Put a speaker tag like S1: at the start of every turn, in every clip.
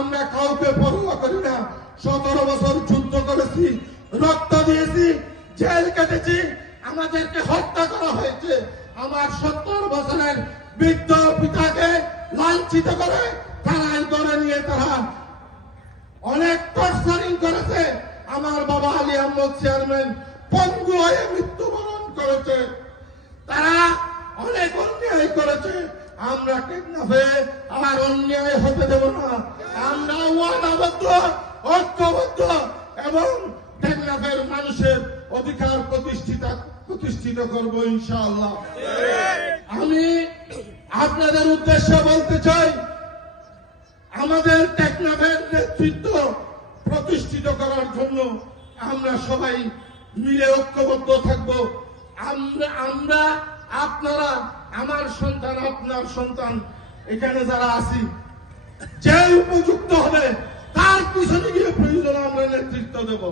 S1: আমরা কাউকে পরোয়া করি না। সতেরো বছর যুদ্ধ করেছি, রক্ত দিয়েছি, জেল কেটেছি, আমাদেরকে হত্যা করা হয়েছে। আমার সত্তর বছরের বৃদ্ধ পিতাকে লাঞ্ছিত করে থানায় ধরে নিয়ে তারা অনেক টর্চারিং করেছে। আমার বাবা আলী আহমদ চেয়ারম্যান পঙ্গু হয়ে মৃত্যুবরণ করেছে। তারা অনেক অন্যায় করেছে। আমরা টেকনাফে আর অন্যায় হতে দেব না। আমরা ওয়াদাবদ্ধ, ঐক্যবদ্ধ এবং টেকনাফের মানুষের অধিকার প্রতিষ্ঠিত প্রতিষ্ঠিত করব ইনশাআল্লাহ। আমি আপনাদের উদ্দেশ্যে বলতে চাই, আমাদের টেকনাফের নেতৃত্ব প্রতিষ্ঠিত করার জন্য আমরা সবাই মিলে ঐক্যবদ্ধ থাকব। আমরা আমরা আপনারা আমার সন্তান, আপনার সন্তান, এখানে যারা আছি যে উপযুক্ত হবে তার পিছনে গিয়ে প্রয়োজন আমরা নেতৃত্ব দেব।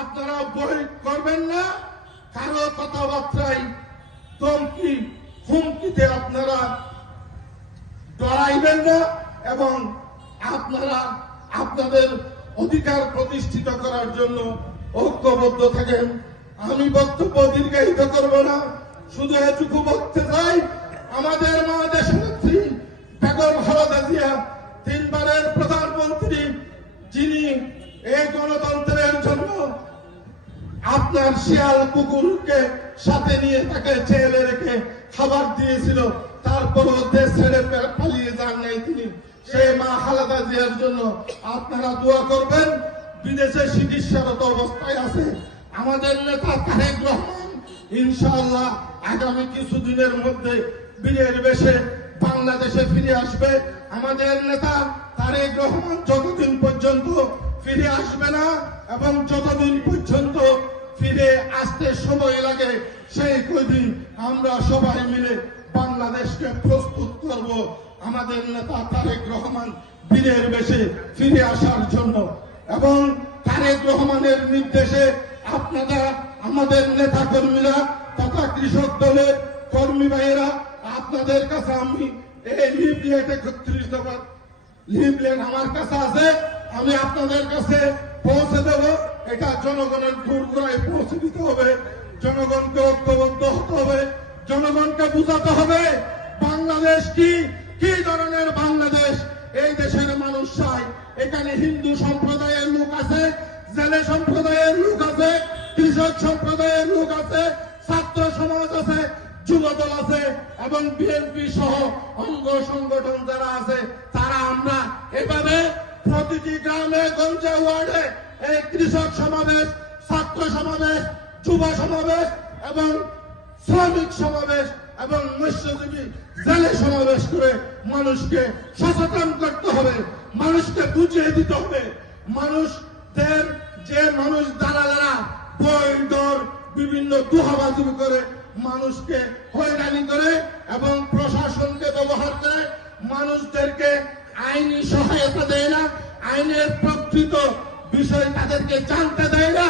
S1: আপনারা বই করবেন না, কারও কথাবার্তায় ধমকি, হুমকিতে আপনারা ডরাইবেন না এবং আপনারা আপনাদের অধিকার প্রতিষ্ঠিত করার জন্য ঐক্যবদ্ধ থাকেন। আমি বক্তব্য দীর্ঘায়িত করব না। শুধু এটুকু বলতে চাই, আমাদের বেগম জিয়া, তিনবারের প্রধানমন্ত্রী, যিনি এই গণতন্ত্রের জন্য আপনার শিয়াল কুকুরকে সাথে নিয়ে তাকে জেলে রেখে খাবার দিয়েছিল, তারপরও দেশ ছেড়ে পালিয়ে যান নাই তিনি। সেই মা খালেদা জিয়ার জন্য আপনারা দোয়া করবেন, বিদেশে চিকিৎসারত অবস্থায় আছে। আমাদের নেতা তারেক রহমান ইনশাআল্লাহ আগামী কিছুদিনের মধ্যে বীরের বেশে বাংলাদেশে ফিরে আসবে। আমাদের নেতা তারেক রহমান যতদিন পর্যন্ত ফিরে আসবে না এবং যতদিন পর্যন্ত ফিরে আসতে সময় লাগে, সেই কদিন আমরা সবাই মিলে বাংলাদেশকে প্রস্তুত করব। আমাদের নেতা তারেক রহমান বীরের বেশে ফিরে আসার জন্য। এবং তারেক রহমানের নির্দেশে আপনারা আমাদের নেতা কর্মীরা তথা কৃষক দলের কর্মী ভাইয়েরা, আপনাদের কাছে আমি এই লিফলেট একত্রিশ দফা লিফলেট আমার কাছে আছে। আমি আপনাদের কাছে পৌঁছে দেব। এটা জনগণের দূরগুড়ায় পৌঁছে দিতে হবে। জনগণকে ঐক্যবদ্ধ হতে হবে। জনগণকে বুঝাতে হবে, বাংলাদেশ কি? কি ধরনের বাংলাদেশ? এই দেশের মানুষ চায়। এখানে হিন্দু সম্প্রদায়ের লোক আছে, জেলে সম্প্রদায়ের লোক আছে। কৃষক সম্প্রদায়ের লোক আছে, ছাত্র সমাজ আছে যুবদল আছে এবং বিএনপি সহ অঙ্গ সংগঠন যারা আছে, তারা আমরা এভাবে প্রতিটি গ্রামে, গঞ্জে, ওয়ার্ডে এই কৃষক সমাবেশ, ছাত্র সমাবেশ, যুব সমাবেশ এবং শ্রমিক সমাবেশ এবং মৎস্যজীবী জেলে সমাবেশ করে মানুষকে সচেতন করতে হবে, মানুষকে বুঝিয়ে দিতে হবে। মানুষদের, যে মানুষ দালালেরা দর বিভিন্ন দুহাবাজি করে মানুষকে হয়রানি করে এবং প্রশাসনকে ব্যবহার করে মানুষদেরকে আইনি সহায়তা দেয় না, আইনের প্রকৃত বিষয় তাদেরকে জানতে দেয় না,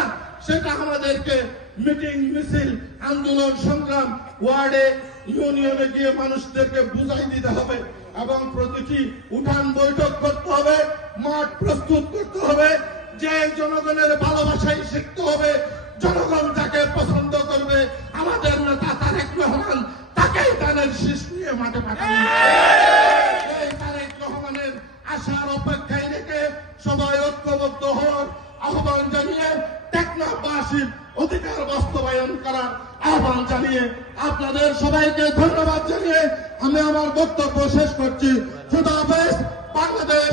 S1: সেটা আমাদেরকে মিটিং, মিছিল, আন্দোলন, সংগ্রাম, ওয়ার্ডে, ইউনিয়নে গিয়ে মানুষদেরকে বুঝাই দিতে হবে এবং প্রতিটি উঠান বৈঠক করতে হবে, মাঠ প্রস্তুত করতে হবে। যে জনগণের ভালোবাসায় শিখতে হবে, জনগণ যাকে পছন্দ করবে, আমাদের নেতা তারেক রহমান, তাকেই তাদের শীষ নিয়ে মাঠে এই তারেক রহমানের আশার অপেক্ষায় রেখে সবাই ঐক্যবদ্ধ হওয়ার আহ্বান জানিয়ে টেকনাফবাসীর অধিকার বাস্তবায়ন করার আহ্বান জানিয়ে আপনাদের সবাইকে ধন্যবাদ জানিয়ে আমি আমার বক্তব্য শেষ করছি। খুদা হাফেজ, বাংলাদেশ